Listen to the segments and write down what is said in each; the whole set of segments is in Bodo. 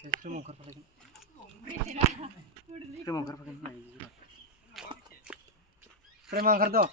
Frame oंखारफागोन frame oंखारदो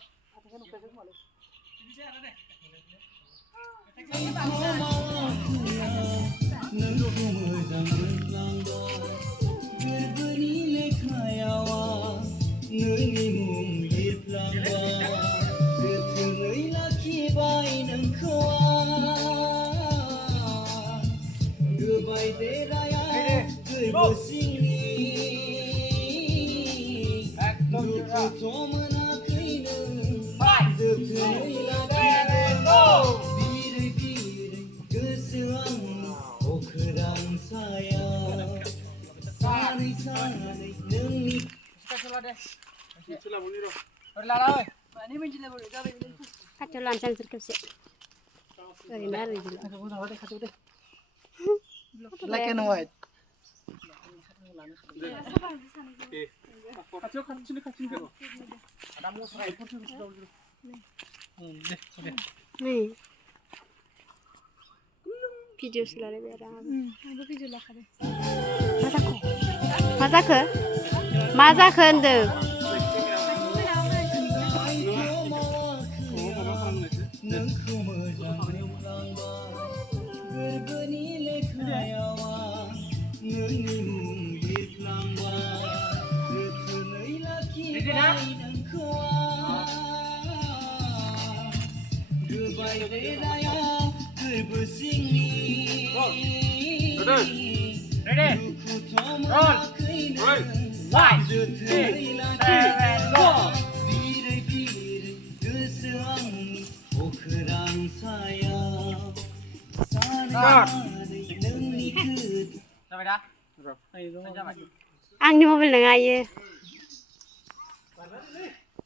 Kacau lancar terkepsi. Dari mana itu? Black and white. Nih. Video selare biara. Aku video lah kade. Mazaku? Mazaku ende. Ready? Roll! 5, 6, 7, go! Start! Sampai dah? Ang ni mobil nang aye.